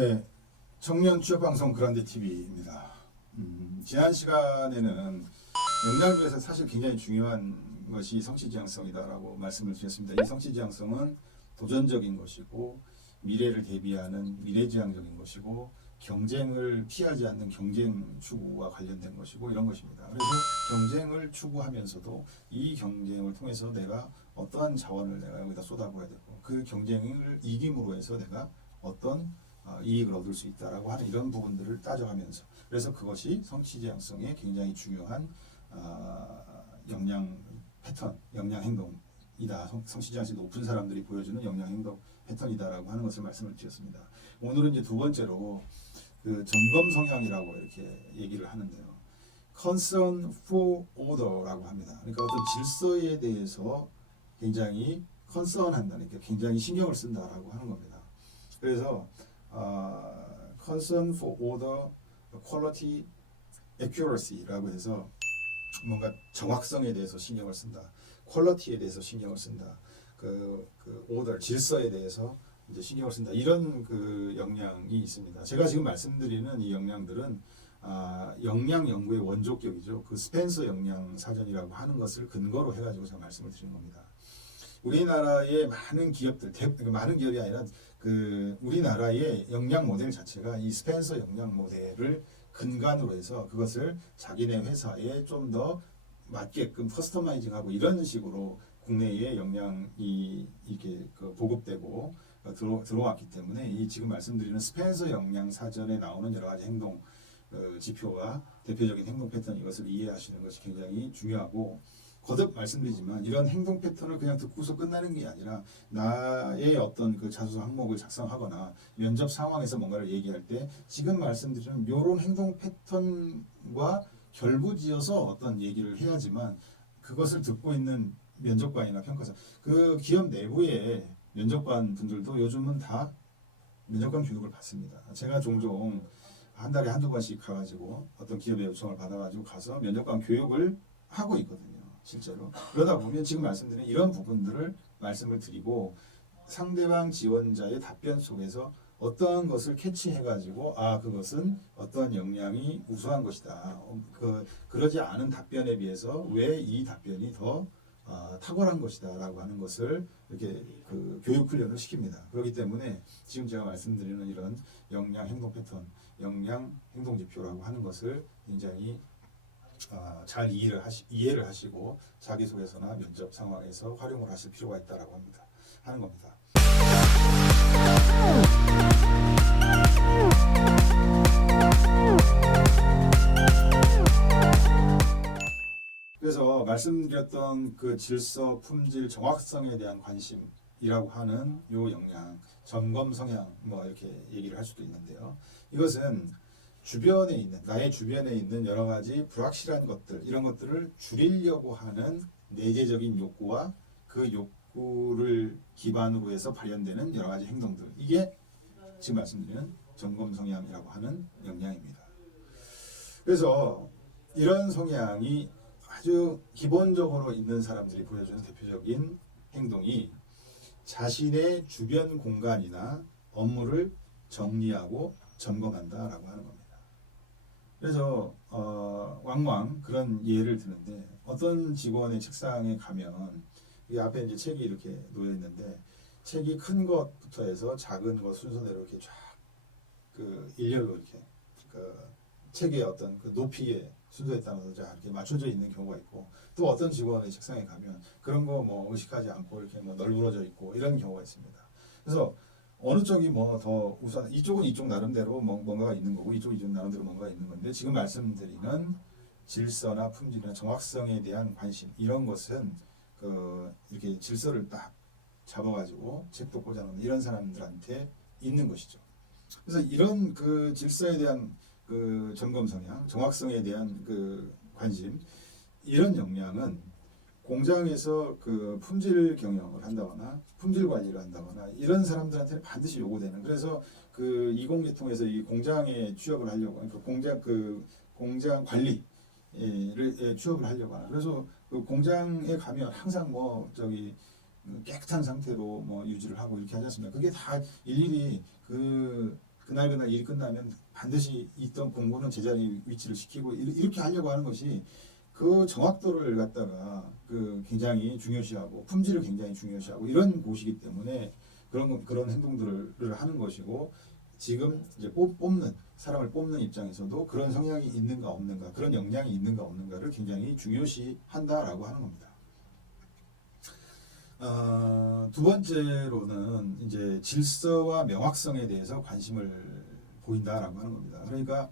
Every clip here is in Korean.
네, 청년 취업 방송 그란데 TV입니다. 지난 시간에는 역량에서 사실 굉장히 중요한 것이 성취 지향성이다라고 말씀을 드렸습니다. 이 성취 지향성은 도전적인 것이고 미래를 대비하는 미래지향적인 것이고 경쟁을 피하지 않는 경쟁 추구와 관련된 것이고 이런 것입니다. 그래서 경쟁을 추구하면서도 이 경쟁을 통해서 내가 어떠한 자원을 내가 여기다 쏟아부어야 되고 그 경쟁을 이김으로 해서 내가 어떤 이익을 얻을 수 있다라고 하는 이런 부분들을 따져가면서 그래서 그것이 성취 지향성에 굉장히 중요한 역량 패턴, 역량 행동이다. 성취 지향성이 높은 사람들이 보여주는 역량 행동 패턴이다라고 하는 것을 말씀을 드렸습니다. 오늘은 이제 두 번째로 그 점검 성향이라고 이렇게 얘기를 하는데요. concern for order라고 합니다. 그러니까 어떤 질서에 대해서 굉장히 concern한다, 그러니까 굉장히 신경을 쓴다라고 하는 겁니다. 그래서 concern for order, quality, accuracy라고 해서 뭔가 정확성에 대해서 신경을 쓴다, 퀄리티에 대해서 신경을 쓴다, 그 order 질서에 대해서 이제 신경을 쓴다, 이런 그 역량이 있습니다. 제가 지금 말씀드리는 이 역량들은 역량 연구의 원조격이죠. 그 스펜서 역량 사전이라고 하는 것을 근거로 해가지고 제가 말씀을 드리는 겁니다. 우리나라의 많은 기업들, 많은 기업이 아니라 그 우리나라의 역량 모델 자체가 이 스펜서 역량 모델을 근간으로 해서 그것을 자기네 회사에 좀 더 맞게끔 커스터마이징하고 이런 식으로 국내에 역량이 이렇게 그 보급되고 들어왔기 때문에 이 지금 말씀드리는 스펜서 역량 사전에 나오는 여러 가지 행동 지표와 대표적인 행동 패턴, 이것을 이해하시는 것이 굉장히 중요하고, 거듭 말씀드리지만 이런 행동 패턴을 그냥 듣고서 끝나는 게 아니라 나의 어떤 그 자소서 항목을 작성하거나 면접 상황에서 뭔가를 얘기할 때 지금 말씀드리는 이런 행동 패턴과 결부지어서 어떤 얘기를 해야지만 그것을 듣고 있는 면접관이나 평가사, 그 기업 내부의 면접관 분들도 요즘은 다 면접관 교육을 받습니다. 제가 종종 한 달에 한두 번씩 가가지고 어떤 기업의 요청을 받아가지고 가서 면접관 교육을 하고 있거든요. 실제로. 그러다 보면 지금 말씀드린 이런 부분들을 말씀을 드리고 상대방 지원자의 답변 속에서 어떠한 것을 캐치해가지고 그것은 어떠한 역량이 우수한 것이다. 그러지 않은 답변에 비해서 왜 이 답변이 더 탁월한 것이다라고 하는 것을 이렇게 그 교육 훈련을 시킵니다. 그렇기 때문에 지금 제가 말씀드리는 이런 역량 행동 패턴, 역량 행동 지표라고 하는 것을 굉장히 잘 이해를 하시고 자기소개서나 면접 상황에서 활용을 하실 필요가 있다라고 하는 겁니다. 그래서 말씀드렸던 그 질서, 품질, 정확성에 대한 관심이라고 하는 요 역량, 점검 성향 뭐 이렇게 얘기를 할 수도 있는데요. 이것은 주변에 있는, 나의 주변에 있는 여러 가지 불확실한 것들, 이런 것들을 줄이려고 하는 내재적인 욕구와 그 욕구를 기반으로 해서 발현되는 여러 가지 행동들, 이게 지금 말씀드리는 점검 성향이라고 하는 역량입니다. 그래서 이런 성향이 아주 기본적으로 있는 사람들이 보여주는 대표적인 행동이 자신의 주변 공간이나 업무를 정리하고 점검한다라고 하는 겁니다. 그래서 왕왕 그런 예를 드는데, 어떤 직원의 책상에 가면 이 앞에 이제 책이 이렇게 놓여 있는데, 책이 큰 것부터 해서 작은 것 순서대로 이렇게 쫙 그 일렬로 이렇게 그 책의 어떤 그 높이의 순서에 따라서 이렇게 맞춰져 있는 경우가 있고, 또 어떤 직원의 책상에 가면 그런 거 뭐 의식하지 않고 이렇게 뭐 널브러져 있고 이런 경우가 있습니다. 그래서 어느 쪽이 뭐 더 우선, 이쪽은 이쪽 나름대로 뭔가가 있는 거고 이쪽 나름대로 뭔가가 있는 건데, 지금 말씀드리는 질서나 품질이나 정확성에 대한 관심, 이런 것은 이렇게 질서를 딱 잡아가지고 책도 꽂아놓는 이런 사람들한테 있는 것이죠. 그래서 이런 그 질서에 대한 그 점검 성향, 정확성에 대한 그 관심, 이런 역량은 공장에서 그 품질 경영을 한다거나 품질 관리를 한다거나 이런 사람들한테는 반드시 요구되는, 그래서 그 이공계통에서 이 공장에 취업을 하려고, 그러니까 공장 관리를 취업을 하려고 하는, 그래서 그 공장에 가면 항상 뭐 깨끗한 상태로 뭐 유지를 하고 이렇게 하지 않습니까? 그게 다 일일이 그 그날 일이 끝나면 반드시 있던 공고는 제자리 위치를 시키고 이렇게 하려고 하는 것이 그 정확도를 갖다가 그 굉장히 중요시하고 품질을 굉장히 중요시하고 이런 곳이기 때문에 그런 행동들을 하는 것이고, 지금 이제 뽑는 사람을 뽑는 입장에서도 그런 성향이 있는가 없는가, 그런 역량이 있는가 없는가를 굉장히 중요시한다라고 하는 겁니다. 두 번째로는 이제 질서와 명확성에 대해서 관심을 보인다라고 하는 겁니다. 그러니까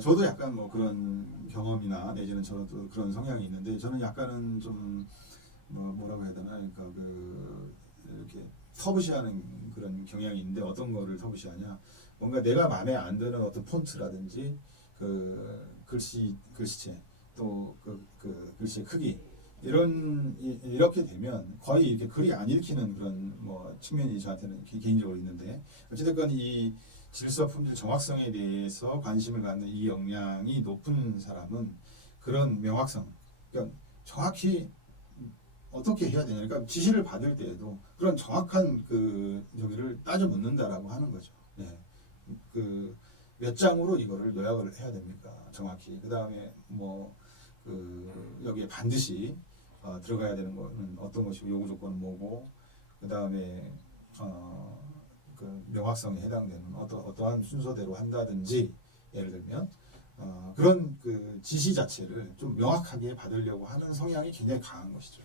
저도 약간 뭐 그런 경험이나 내지는 저도 그런 성향이 있는데, 저는 약간은 좀 뭐라고 해야 되나, 그러니까 그 이렇게 터부시하는 그런 경향이 있는데, 어떤 거를 터부시하냐, 뭔가 내가 마음에 안 드는 어떤 폰트라든지 그 글씨체, 또 그 글씨의 크기, 이렇게 되면 거의 이렇게 글이 안 읽히는 그런 뭐 측면이 저한테는 개인적으로 있는데, 어찌됐건 이 질서, 품질, 정확성에 대해서 관심을 갖는 이 역량이 높은 사람은 그런 명확성, 그러니까 정확히 어떻게 해야 되냐, 그러니까 지시를 받을 때에도 그런 정확한 그 저기를 따져 묻는다라고 하는 거죠. 네. 그 몇 장으로 이거를 요약을 해야 됩니까? 정확히. 그 다음에 뭐 그 여기에 반드시 들어가야 되는 거는 어떤 것이고, 요구 조건은 뭐고, 그 다음에 그 명확성에 해당되는 어떠한 순서대로 한다든지, 예를 들면 그런 그 지시 자체를 좀 명확하게 받으려고 하는 성향이 굉장히 강한 것이죠.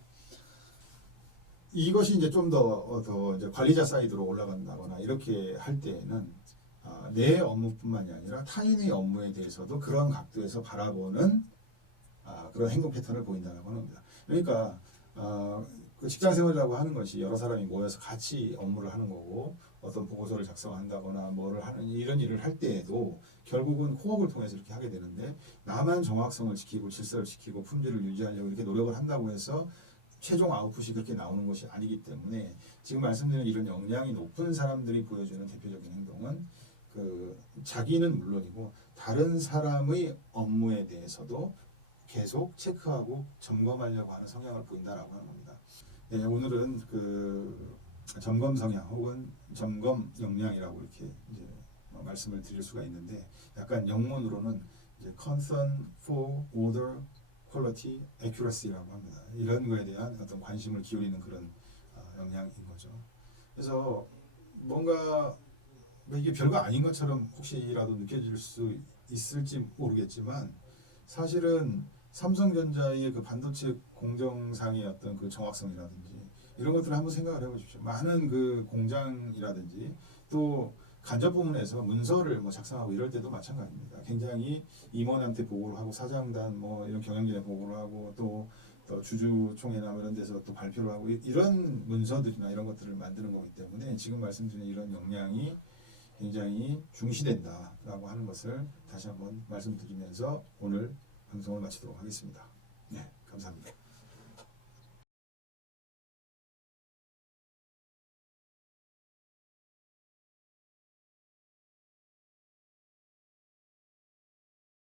이것이 이제 좀 더 이제 관리자 사이드로 올라간다거나 이렇게 할 때에는 내 업무뿐만이 아니라 타인의 업무에 대해서도 그런 각도에서 바라보는 그런 행동 패턴을 보인다는 겁니다. 그러니까 그 직장 생활이라고 하는 것이 여러 사람이 모여서 같이 업무를 하는 거고, 어떤 보고서를 작성한다거나 뭐를 하는 이런 일을 할 때에도 결국은 코업을 통해서 이렇게 하게 되는데, 나만 정확성을 지키고 질서를 지키고 품질을 유지하려고 이렇게 노력을 한다고 해서 최종 아웃풋이 그렇게 나오는 것이 아니기 때문에, 지금 말씀드린 이런 역량이 높은 사람들이 보여주는 대표적인 행동은 그 자기는 물론이고 다른 사람의 업무에 대해서도 계속 체크하고 점검하려고 하는 성향을 보인다라고 하는 겁니다. 네, 오늘은 그 점검 성향 혹은 점검 역량이라고 이렇게 이제 말씀을 드릴 수가 있는데, 약간 영문으로는 이제 concern for order, quality, accuracy라고 합니다. 이런 거에 대한 어떤 관심을 기울이는 그런 역량인 거죠. 그래서 뭔가 이게 별거 아닌 것처럼 혹시라도 느껴질 수 있을지 모르겠지만, 사실은 삼성전자의 그 반도체 공정상의 어떤 그 정확성이라든지 이런 것들을 한번 생각을 해보십시오. 많은 그 공장이라든지 또 간접 부문에서 문서를 뭐 작성하고 이럴 때도 마찬가지입니다. 굉장히 임원한테 보고를 하고, 사장단 뭐 이런 경영진에 보고를 하고, 또 주주총회나 이런 데서 또 발표를 하고, 이런 문서들이나 이런 것들을 만드는 거기 때문에 지금 말씀드린 이런 역량이 굉장히 중시된다라고 하는 것을 다시 한번 말씀드리면서 오늘 방송을 마치도록 하겠습니다. 네, 감사합니다.